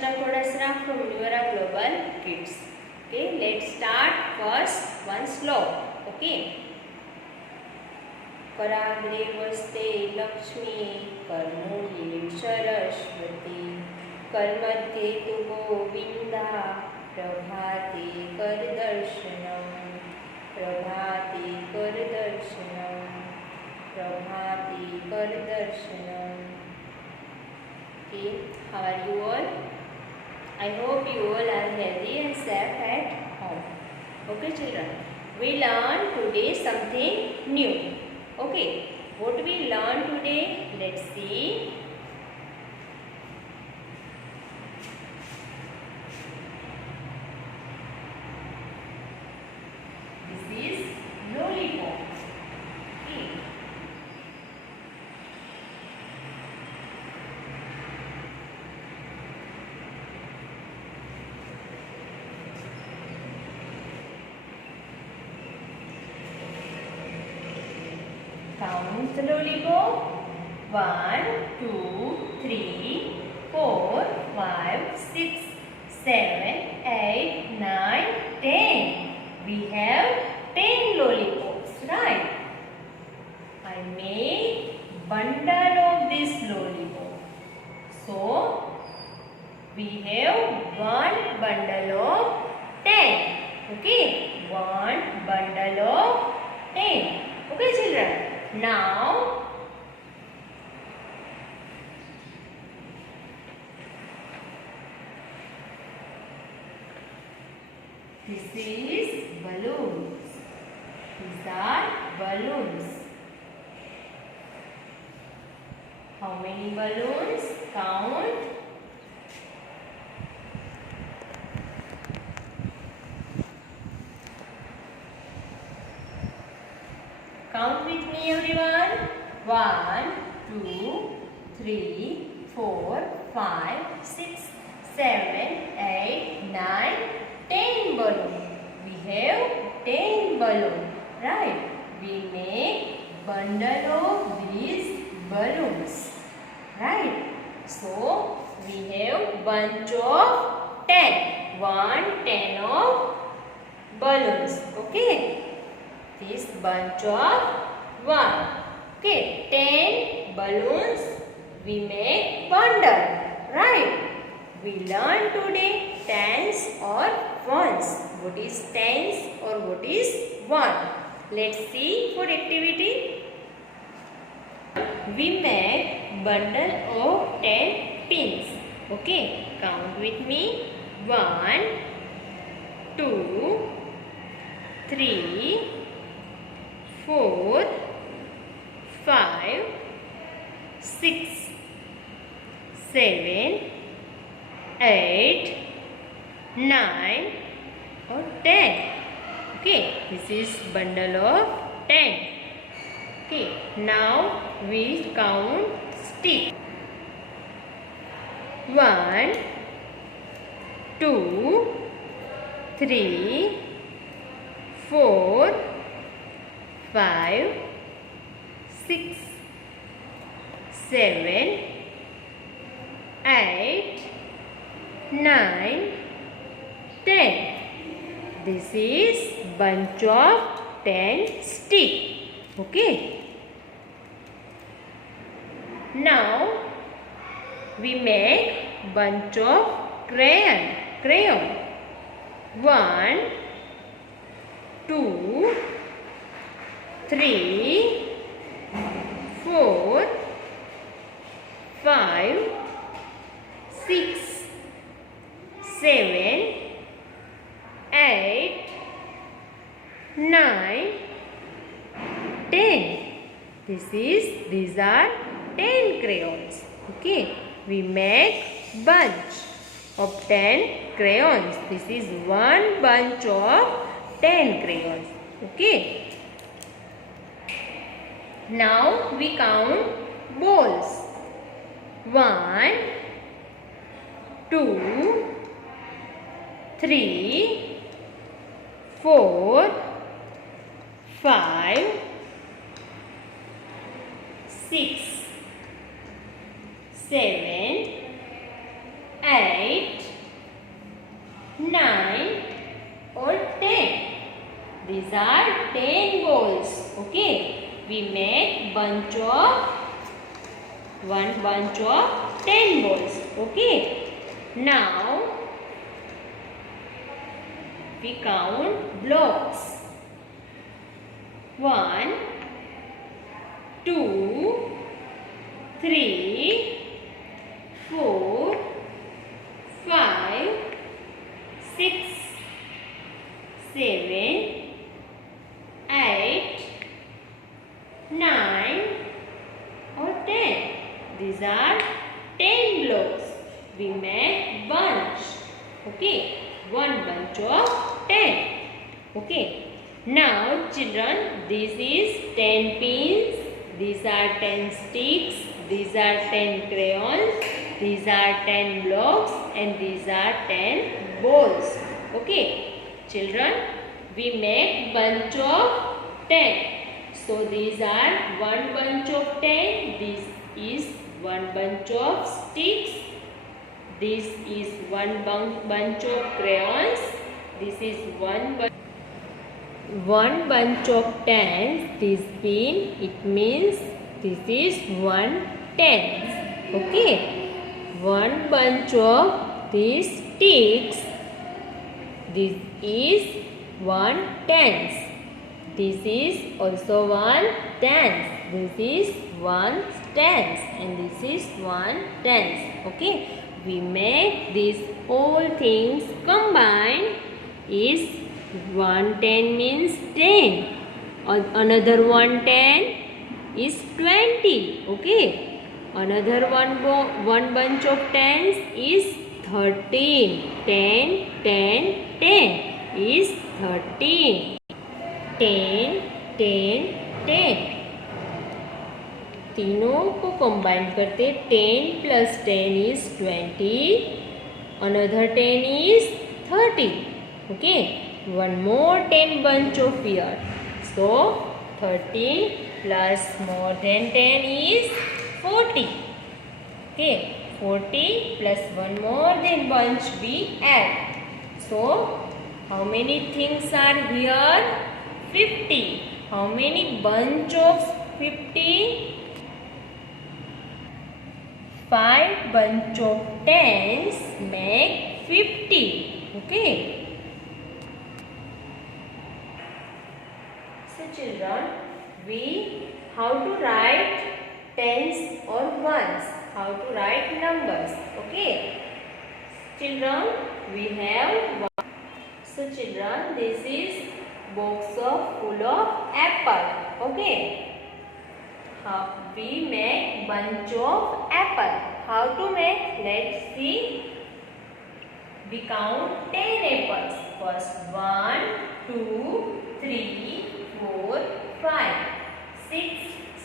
Archana Kodasra from Nuvera Global Kids. Okay, let's start first one slow. Okay. कराग्रे वस्ते लक्ष्मी कर्मूले सरस्वती कर्मध्ये तु गोविन्दा प्रभाते करदर्शनम् प्रभाते करदर्शनम् प्रभाते करदर्शनम्. Okay, how are you all? I hope you all are healthy and safe at home. Okay children, we learn today something new. Okay, what we learn today? Let's see. This is lollipop. Okay. Count the lollipop. 1, 2, 3, 4, 5, 6, 7, 8, 9, 10. We have 10 lollipops, right? I made bundle of this lollipop. So we have one bundle of 10. Okay, one bundle of 10. Okay children. Now this is balloons. These are balloons. How many balloons? Count. Count with me everyone. 1, 2, 3, 4, 5, 6, 7, 8, 9, 10 balloons. We have 10 balloons, right? We make bundle of these balloons, right? So we have bunch of 10. 10 of balloons. Okay. This bunch of 1. Okay, 10 balloons we make bundle, right? We learn today tens or ones. What is tens or what is 1? Let's see for activity. We make bundle of 10 pins. Okay, count with me. 1, 2, 3, 4, 5, 6, 7, 8, 9 or 10. Okay, this is bundle of 10. Okay, now we count stick. 1, 2, 3, 4, 5, 6, 7, 8, 9, 10. This is bunch of 10 stick. Okay. Now we make bunch of crayon. 1, 2, 3, 4, 5, 6, 7, 8, 9, 10. These are 10 crayons. Okay, we make bunch of 10 crayons. This is one bunch of 10 crayons. Okay. Now we count balls. 1, 2, 3, 4, 5, 6, 7, 8, we make one bunch of 10 balls. Okay. Now we count blocks. 1, 2, 3, 4, 5, 6, 7, 8, 9 or 10. These are 10 blocks. We make bunch. Okay. One bunch of 10. Okay. Now children, this is 10 pins. These are 10 sticks. These are 10 crayons. These are 10 blocks. And these are 10 balls. Okay. Children, we make bunch of 10. So these are one bunch of 10. This is one bunch of sticks. This is one bunch of crayons. This is one bunch of tens. This pin, it means this is 1 tenth. Okay. One bunch of these sticks. This is 1 tenth. This is also 1 tenth. This is 1 tenth. And this is 1 tenth. Okay. We make these all things combined is 110 means 10. Another 110 is 20. Okay. Another one bunch of tens is 13. 10, 10, 10 is 13. 10, 10, 10. तीनों को combine करते 10 plus 10 is 20. Another 10 is 30. Okay. One more 10 bunch of here. So 30 plus more than 10 is 40. Okay. 40 plus one more than bunch we add. So how many things are here? 50. How many bunch of 50? 5 bunch of tens make 50. Okay. So children, how to write tens or ones, how to write numbers. Okay. Children, we have one. So children, this is box full of apple. Okay. We make bunch of apple. How to make? Let's see. We count 10 apples. First 1, 2, 3, 4, 5, 6,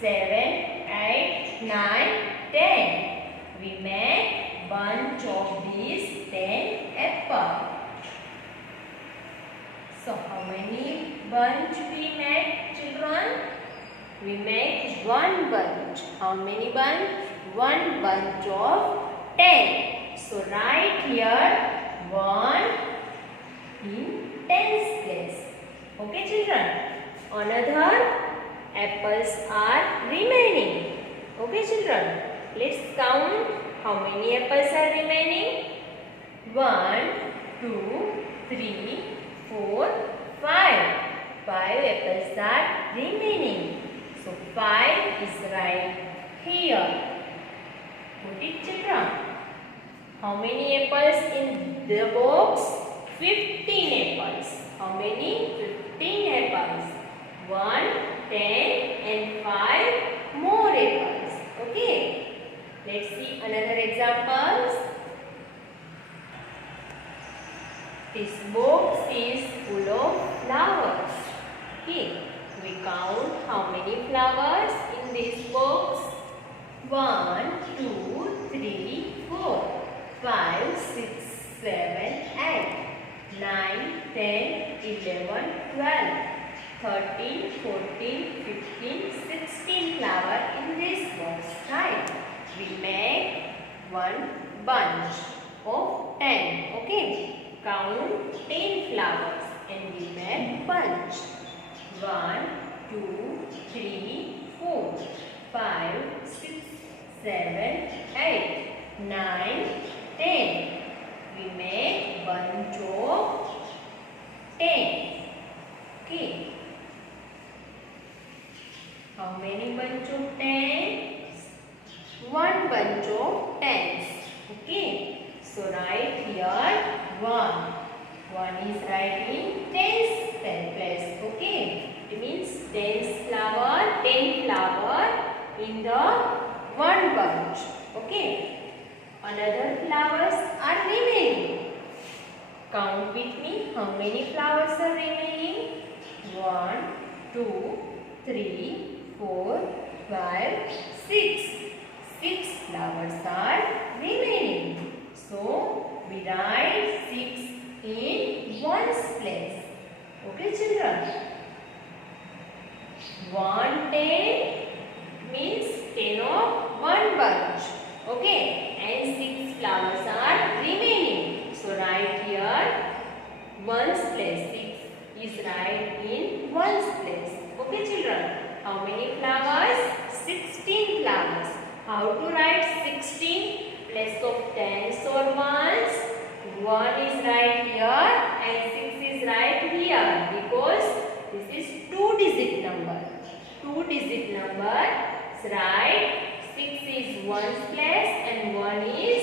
7, 8, 9, 10. We make bunch of these 10 apples. So how many bunch we make, children? We make one bunch. How many bunch? One bunch of 10. So write here 1 in tens place. Okay children. Another apples are remaining. Okay children. Let's count how many apples are remaining. 1, 2, 3, 4, 5. 5 apples are remaining. So 5 is right here. Put it children. How many apples in the box? 15 apples. How many? 15 apples. 1, 10 and 5 more apples. Okay. Let's see another examples. This box is full of flowers. Okay. We count how many flowers in this box. 1, 2, 3, 4, 5, 6, 7, 8, 9, 10, 11, 12, 13, 14, 15, 16 flowers in this box. Right? We make one bunch of 10. Okay? Count 10 flowers and we make bunch. 1, 2, 3, 4, 5, 6, 7, 8, 9, 10. We make bunch of 10. Okay. How many bunch of 10s? One bunch of 10s. Okay. So write here 1. 1 is right in tens place. Okay. It means 10 flower in the one bunch. Okay. Another flowers are remaining. Count with me. How many flowers are remaining? 1, 2, 3, 4, 5, 6. 6 flowers are remaining. So we write 6 in ones place. Okay, children. 1 10 means 10 of one bunch. Okay, and 6 flowers are remaining. So write here ones place. 6 is right in ones place. Okay, children. How many flowers? 16 flowers. How to write 16? Place of tens or ones. 1 is right here and 6 is right here because this is 2-digit number. 2-digit number. So right. 6 is ones place and 1 is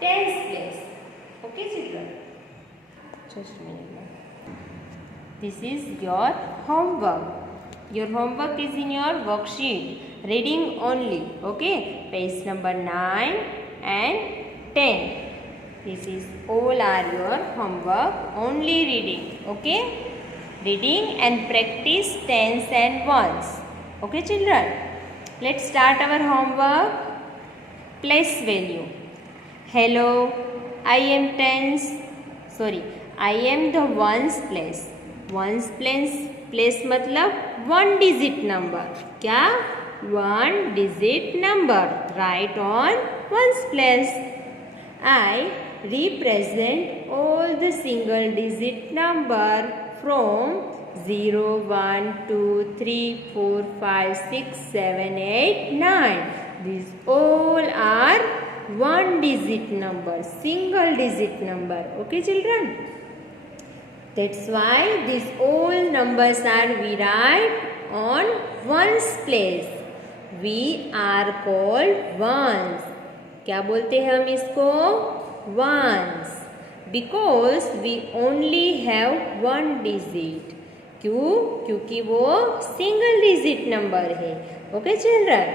tens place. Okay, children. Just a minute. This is your homework. Your homework is in your worksheet. Reading only. Okay. Page number 9 and 10. This is all are your homework. Only reading. Okay. Reading and practice tens and ones. Okay, children. Let's start our homework. Place value. Hello. I am tens. Sorry. I am the ones place. Ones place मतलब 1 digit number. क्या? 1 digit number. Write on ones place. I represent all the single digit number from 0, 1, 2, 3, 4, 5, 6, 7, 8, 9. These all are 1 digit number. Single digit number. Okay, children? That's why these all numbers are we write on ones place. We are called ones. क्या बोलते हैं हम इसको? Ones. Because we only have 1 digit. क्यों? क्योंकि वो single digit number है. Okay, children?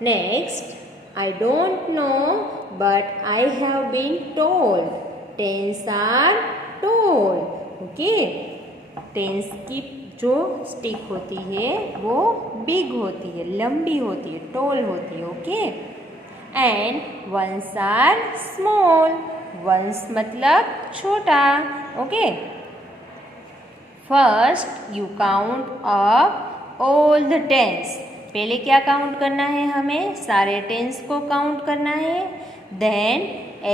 Next, I don't know, but I have been told. Tens are told. Okay. Tens की जो स्टिक होती है वो बिग होती है, लंबी होती है, टॉल होती है. Okay. And ones are small. Ones मतलब छोटा. Okay. First you count up all the tens. पहले क्या काउंट करना है हमें? सारे टेंस को काउंट करना है. Then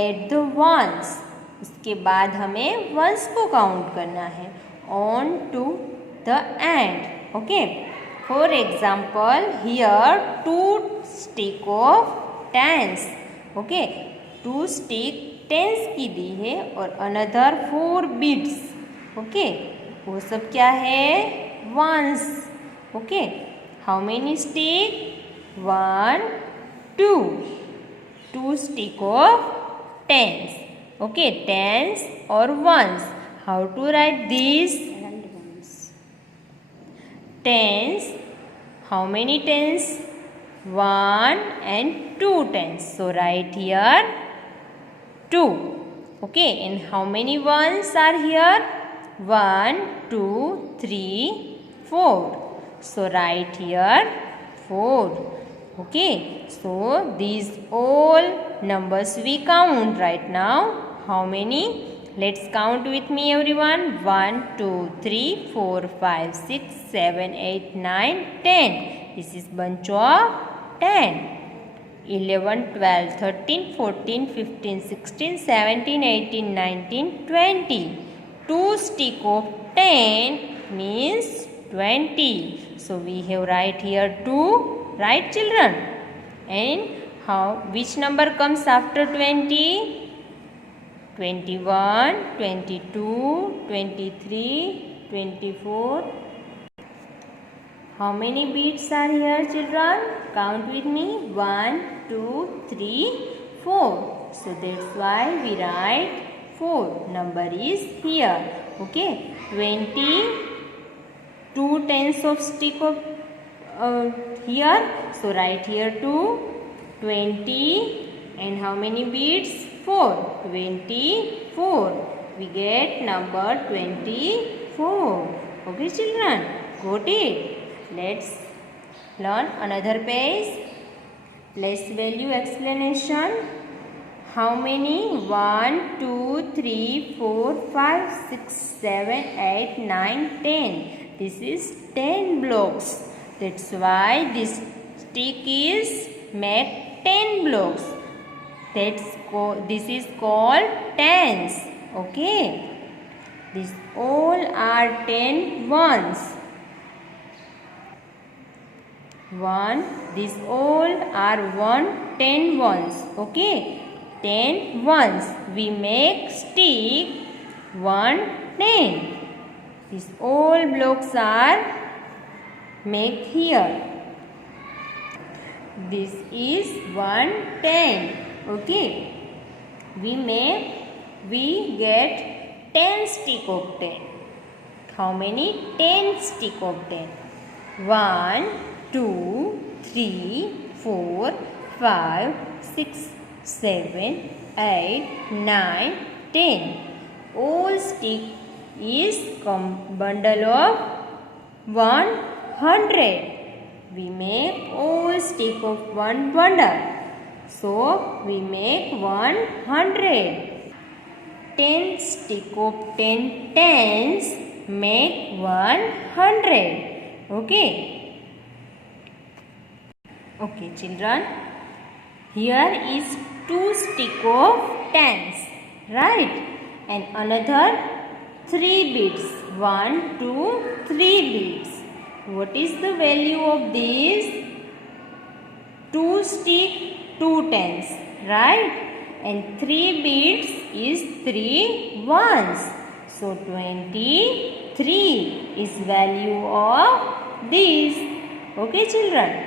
at the ones. उसके बाद हमें वंस को काउंट करना है. On to the end. Okay. For example here 2 stick of tens. Okay. 2 stick tens की दी है और अनदर 4 बीड्स. ओके. वो सब क्या है? Ones. Okay. How many stick? 1, 2. 2 stick of tens. Okay, tens or ones. How to write these? Tens. How many tens? 1 and 2 tens. So write here 2. Okay, and how many ones are here? 1, 2, 3, 4. So write here 4. Okay, so these all numbers we count right now. How many? Let's count with me everyone. 1, 2, 3, 4, 5, 6, 7, 8, 9, 10. This is bunch of 10. 11, 12, 13, 14, 15, 16, 17, 18, 19, 20. 2 stick of 10 means 20. So we have write here 2, right children? And which number comes after 20? 21, 22, 23, 24. How many beads are here children? Count with me. 1, 2, 3, 4. So that's why we write 4. Number is here. Okay. 20. 2 tens of stick of here. So write here 2. 20. And how many beads? 4. 24. We get number 24. Okay children. Got it? Let's learn another page. Place value explanation. How many? 1, 2, 3, 4, 5, 6, 7, 8, 9, 10. This is 10 blocks. That's why this stick is make 10 blocks. This is called tens. Okay. These all are 10 ones. These all are 10 ones. Okay. 10 ones. We make stick 1 10. These all blocks are made here. This is 1 10. Okay. We get 10 stick of 10. How many? 10 stick of 10. 1, 2, 3, 4, 5, 6, 7, 8, 9, 10. All stick is bundle of 100. We make all stick of one bundle. So we make 100. 10 stick of 10 tens make 100. Okay. Okay children. Here is 2 stick of tens. Right. And another 3 beads. 1, 2, 3 beads. What is the value of these? 2 stick, 2 tens. Right. And 3 beads is 3 ones. So 23 is value of these. Okay children.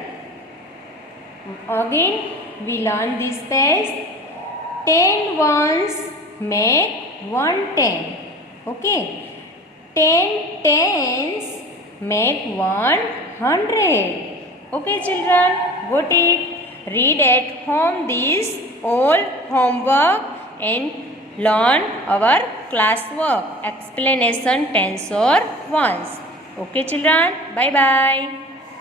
Again we learn this page. 10 ones make 110. Okay. 10 tens make 100. Okay children, got it? Read at home this all homework and learn our classwork. Explanation tensor ones. Okay children, bye bye.